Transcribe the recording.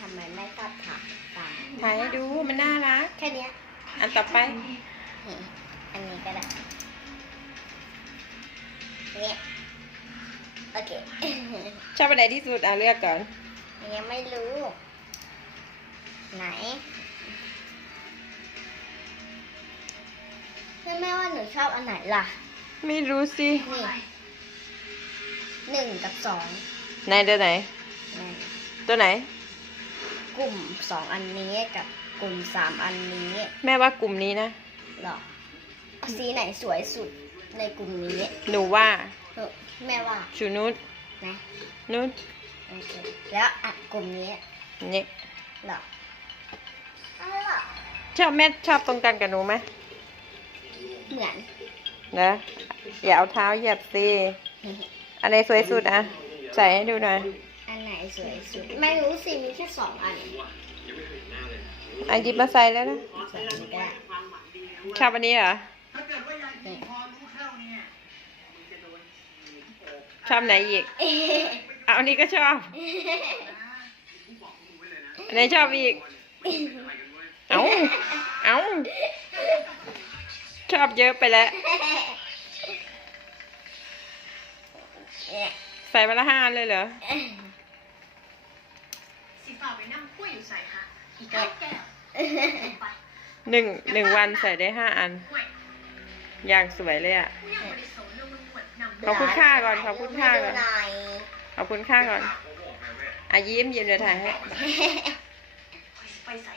ทำไมแม่ชอบถามตามถ่ายให้ดูมันน่ารัก แค่เนี้ยอันต่อไปนี่อันนี้ก็ได้เนี่ยโอเค ชอบอันไหนที่สุดอะเลือกก่อน ยังไม่รู้ ไหนแม่แม่ว่าหนูชอบอันไหนล่ะ ไม่รู้สินี่หนึ่งกับสองไหนตัวไหนนั่นตัวไหน กลุ่มสองอันนี้กับกลุ่มสามอันนี้แม่ว่ากลุ่มนี้นะหรอสีไหนสวยสุดในกลุ่มนี้หนูว่าเออแม่ว่าชูนุชนะนุชโอเคแล้วอัดกลุ่มนี้นี่หรออะไรหรอชอบแม่ชอบตรงกันกับหนูไหมเหมือนนะอย่าเอาเท้าเหยียบสิอันไหนสวยสุดอะใส่ให้ดูหน่อยอันไหน สวยสุด ไม่รู้สิมีแค่สองอันอันหยิบมาใส่แล้วนะสองอันนี้ก็ได้ชอบอันนี้เหรอนี่ชอบไหนอีกเอ๊ะเอาอันนี้ก็ชอบอันไหนชอบอีก เอาเอาชอบเยอะไปแล้วเนี่ยใส่มาละห้าอันเลยเหรอ สิฝ่าไปนั่งคุยอยู่ใส่ฮะอีกแก้วแก้วไปหนึ่งหนึ่งวันใส่ได้ห้าอัน ห่วยอย่างสวยเลยอะ กูยังไม่ได้สนเรื่องมึงหมดนำขอบคุณค่าก่อน ขอบคุณค่าก่อนให้ดูหน่อยขอบคุณค่าก่อนอะยิ้มยิ้มเดี๋ยวถ่ายให้ ไปใส่